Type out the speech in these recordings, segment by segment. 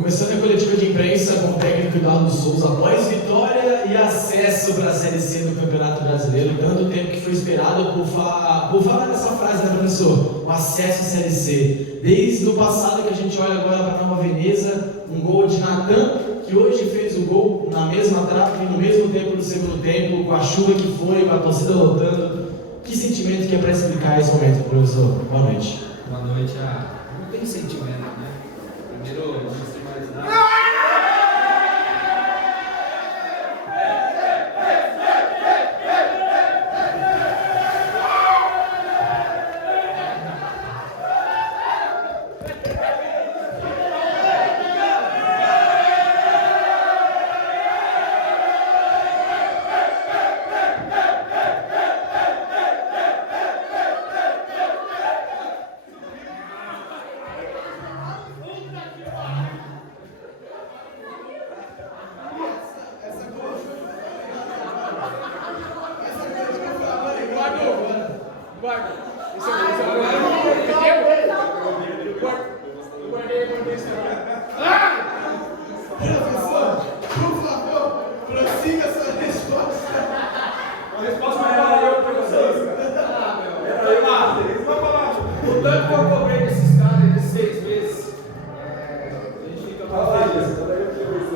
Começando a coletiva de imprensa com o técnico Eduardo Souza após vitória e acesso para a Série C do Campeonato Brasileiro. Tanto tempo que foi esperado por falar nessa frase, né, professor? O acesso à Série C. Desde o passado que a gente olha agora para a Nova Veneza, um gol de Natan, que hoje fez o gol na mesma trave, no mesmo tempo do segundo tempo, com a chuva que foi, com a torcida lotando. Que sentimento que é para explicar esse momento, professor? Boa noite. Boa noite. Não tem sentimento, né? Primeiro, antes de mais nada.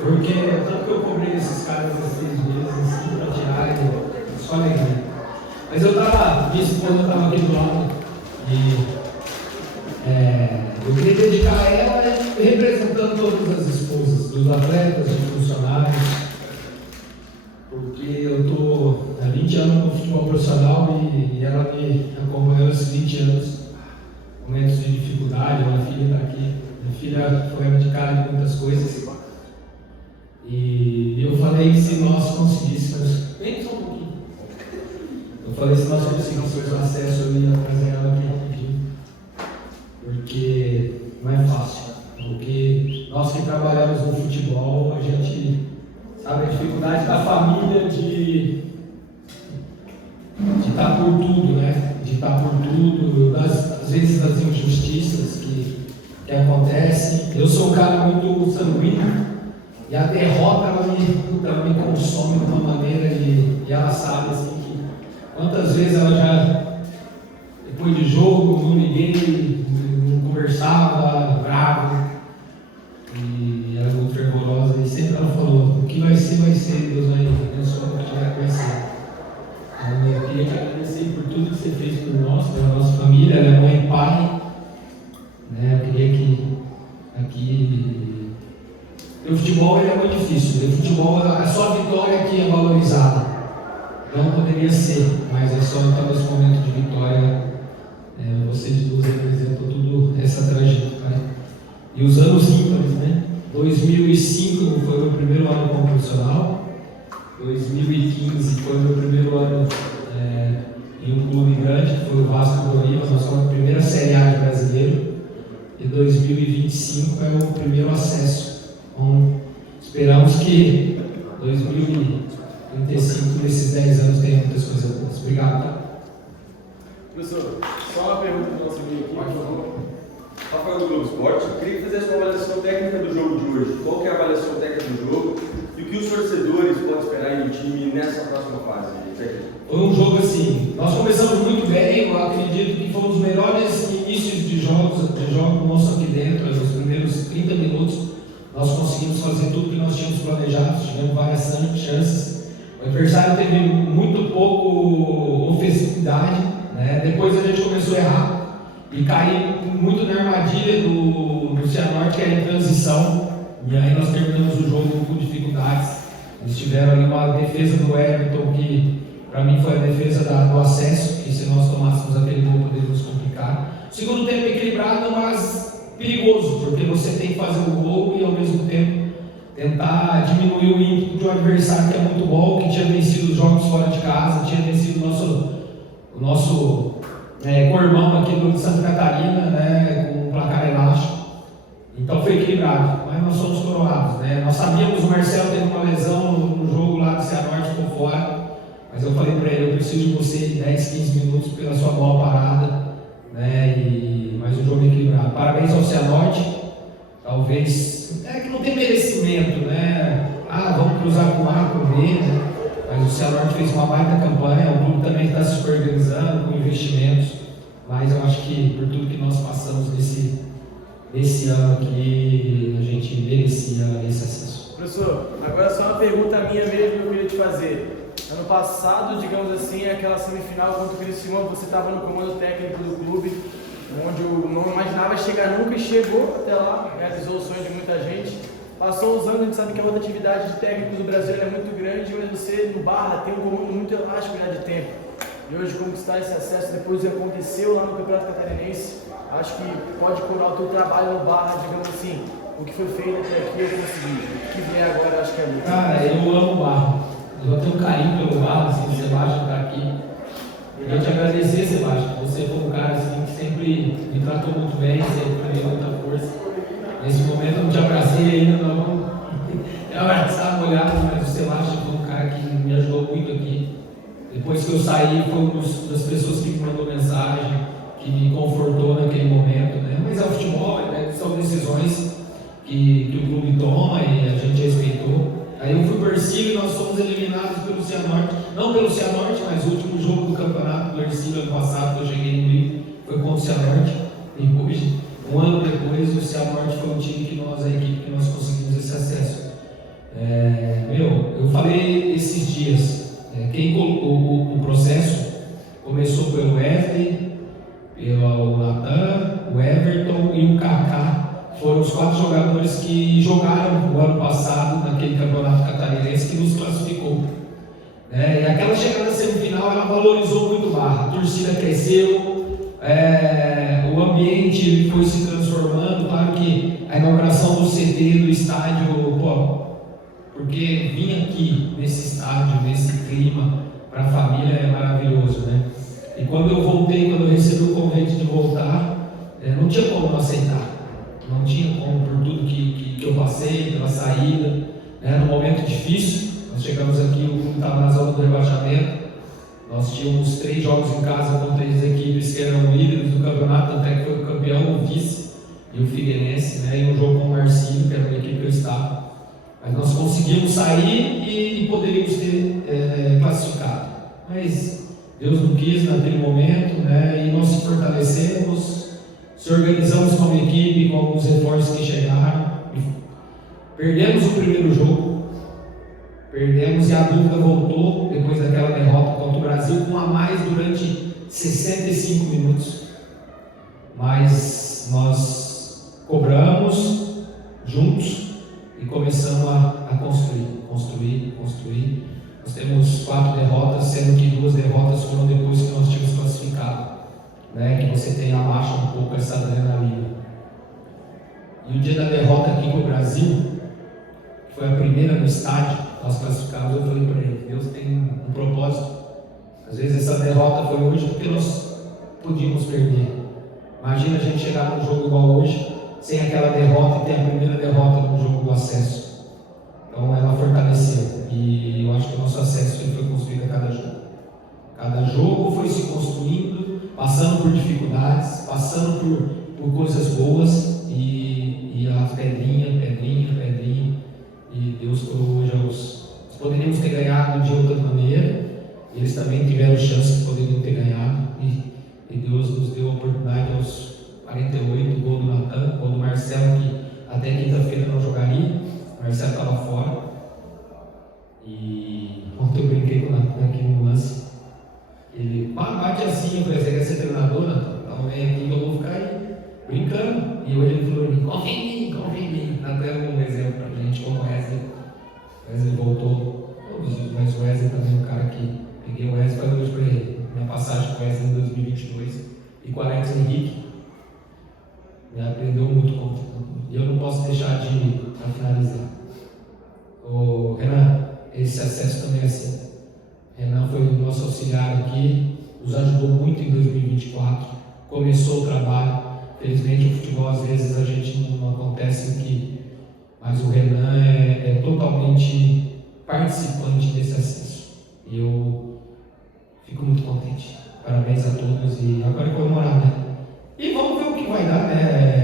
Porque tanto que eu cobrei esses caras esses 6 meses assim, pra tirarem, só alegria. Mas minha esposa estava aqui do lado e eu queria dedicar a ela representando todas as esposas, dos atletas, dos funcionários, porque eu estou há 20 anos no futebol profissional e ela me acompanhou esses 20 anos, momentos de dificuldade. Minha filha está aqui, minha filha foi abdicada de muitas coisas. E eu falei que se nós conseguíssemos, vem só um pouquinho. Eu falei se nós conseguíssemos acesso, eu ia trazer ela aqui rapidinho, porque não é fácil. Porque nós que trabalhamos no futebol, a gente sabe a dificuldade da família de estar por tudo, né? De estar por tudo, às vezes das injustiças que acontecem. Eu sou um cara muito sanguíneo. E a derrota ela me consome de uma maneira e ela sabe assim que quantas vezes ela já, depois de jogo, não liguei, não conversava, bravo, e ela é muito fervorosa, e sempre ela falou, o que vai ser, Deus vai abençoar o que tiver que ser. Eu queria te agradecer por tudo que você fez por nós, pela nossa família, ela é mãe e pai, né? Eu queria que aqui. O futebol é muito difícil, o futebol é só a vitória que é valorizada. Não poderia ser, mas é só então esse momento de vitória. Vocês duas representam tudo essa trajetória. E os anos ímpares, né? 2005 foi o meu primeiro ano como profissional, 2015 foi o meu primeiro ano em um clube grande, que foi o Vasco do Oliva, nós fomos a primeira Série A de brasileiro, e 2025 é o primeiro acesso. Então, esperamos que 2035, nesses 10 anos, tenha muitas coisas boas. Obrigado. Professor, só uma pergunta para o nosso amigo aqui, por favor. Rafael do Globo Esporte, eu queria que fizesse uma avaliação técnica do jogo de hoje. Qual que é a avaliação técnica do jogo e o que os torcedores podem esperar em um time nessa próxima fase? Foi um jogo assim, nós começamos muito bem, eu acredito que foi um dos melhores inícios de jogo nosso aqui dentro, nos primeiros 30 minutos. Nós conseguimos fazer tudo que nós tínhamos planejado, tivemos várias chances. O adversário teve muito pouco ofensividade, né? Depois a gente começou a errar e cair muito na armadilha do Cianorte, que era em transição. E aí nós terminamos o jogo com dificuldades. Eles tiveram ali uma defesa do Everton, que para mim foi a defesa do acesso, que se nós tomássemos aquele gol poderíamos complicar. O segundo tempo equilibrado, mas perigoso, porque você tem que fazer o gol e ao mesmo tempo tentar diminuir o ímpeto de um adversário que é muito bom, que tinha vencido os jogos fora de casa, tinha vencido o nosso co-irmão aqui do Santa Catarina, né, com um placar elástico. Então foi equilibrado, mas nós somos coroados, né? Nós sabíamos que o Marcelo teve uma lesão no jogo lá do Cianorte, ficou fora, mas eu falei para ele, eu preciso de você 10, 15 minutos pela sua bola parada, né? Mas o jogo é equilibrado. Parabéns ao Cianorte, talvez, é que não tem merecimento, né? Vamos cruzar com A, com B, né? Mas o Cianorte fez uma baita campanha, o clube também está se organizando com investimentos, mas eu acho que por tudo que nós passamos nesse ano aqui, a gente merecia esse acesso. Professor, agora só uma pergunta minha mesmo que eu queria te fazer. Ano passado, digamos assim, aquela semifinal contra o Criciúma, você estava no comando técnico do clube, onde eu não imaginava chegar nunca e chegou até lá, realizou o sonho de muita gente. Passou os anos, a gente sabe que a rotatividade de técnicos do Brasil é muito grande, mas você no Barra tem um comando muito elástico já de tempo. E hoje conquistar esse acesso depois do que aconteceu lá no Campeonato Catarinense, acho que pode coroar o teu trabalho no Barra, digamos assim, o que foi feito até aqui eu consegui. O que vier agora eu acho que é muito. Cara, eu amo o Barra. Eu tenho um carinho pelo Barra, assim, o Sebastião está aqui. Eu quero te agradecer, Sebastião. Você foi um cara assim, que sempre me tratou muito bem, sempre me deu muita força. Nesse momento eu não te abracei ainda, não. Eu abraçava, olhava, mas o Sebastião foi um cara que me ajudou muito aqui. Depois que eu saí, foi uma das pessoas que me mandou mensagem, que me confortou naquele momento, né? Mas é o futebol, né? São decisões que o clube toma e a gente respeitou. Aí eu fui para o Ercílio e nós fomos eliminados pelo Cianorte, não pelo Cianorte, mas o último jogo do campeonato do Ercílio ano passado, que eu cheguei no Rio, foi contra o Cianorte. E hoje, um ano depois, o Cianorte foi a equipe que nós conseguimos esse acesso. Eu falei esses dias, quem colocou o processo começou pelo Wesley, pelo Natan, o Everton e o Kaká. Foram os 4 jogadores que jogaram o ano passado naquele campeonato catarinense que nos classificou. E aquela chegada semifinal, ela valorizou muito o Barra. A torcida cresceu, o ambiente foi se transformando. Claro que a inauguração do CT do estádio, porque vir aqui nesse estádio, nesse clima, para a família é maravilhoso, né? E quando eu voltei, quando eu recebi o convite de voltar, não tinha como não aceitar. Não tinha como, por tudo que eu passei, pela saída, num momento difícil. Nós chegamos aqui, o clube estava na zona do rebaixamento. Nós tínhamos 3 jogos em casa com 3 equipes que eram líderes do campeonato, até que foi o campeão, o vice e o Figueirense, e um jogo com o Marcinho, que era uma equipe que eu estava. Mas nós conseguimos sair e poderíamos ter classificado. Mas Deus não quis naquele momento, e nós se fortalecemos. Se organizamos como equipe, com os reforços que chegaram. Perdemos o primeiro jogo. Perdemos e a dúvida voltou depois daquela derrota contra o Brasil, com a mais durante 65 minutos. Mas nós cobramos juntos e começamos a construir. Nós temos 4 derrotas, sendo que 2 derrotas foram depois que nós tínhamos classificado. Que você tem abaixa um pouco essa adrenalina. E o dia da derrota aqui com o Brasil, que foi a primeira no estádio, nós classificamos, eu falei para ele, Deus tem um propósito. Às vezes essa derrota foi hoje porque nós podíamos perder. Imagina a gente chegar num jogo igual hoje, sem aquela derrota e ter a primeira derrota no jogo do acesso. Então ela fortaleceu. E eu acho que o nosso acesso foi construído a cada jogo. Cada jogo foi se construindo, passando por dificuldades, passando por coisas boas e a pedrinha, e Deus colocou hoje nós poderíamos ter ganhado de outra maneira, eles também tiveram chance de poderiam ter ganhado, e Deus nos deu a oportunidade aos 48, gol do Natan, gol do Marcelo, que até quinta-feira não jogaria, o Marcelo estava fora, e ontem eu brinquei com o Natan aqui no lance. Ele bate assim, eu falei, você quer ser treinador? Então vem aqui que eu vou ficar aí brincando. E hoje ele falou, confia em mim. Até um exemplo pra gente, como o Wesley voltou, mas o Wesley também é um cara que peguei o Wesley e falei hoje pra ele. Minha passagem com o Wesley em 2022 e com o Alex Henrique me aprendeu muito com. E eu não posso deixar de finalizar. Renan, esse acesso também é assim. Renan foi o nosso auxiliar aqui, nos ajudou muito em 2024, começou o trabalho. Felizmente o futebol às vezes a gente não acontece aqui, mas o Renan é totalmente participante desse acesso. E eu fico muito contente. Parabéns a todos e agora é comemorar, E vamos ver o que vai dar,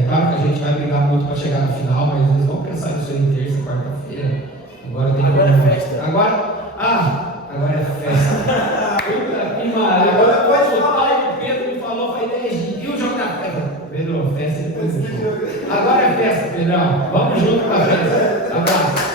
Claro que a gente vai brigar muito para chegar no final. festa, Pedrão. Vamos junto com a festa. Abraço.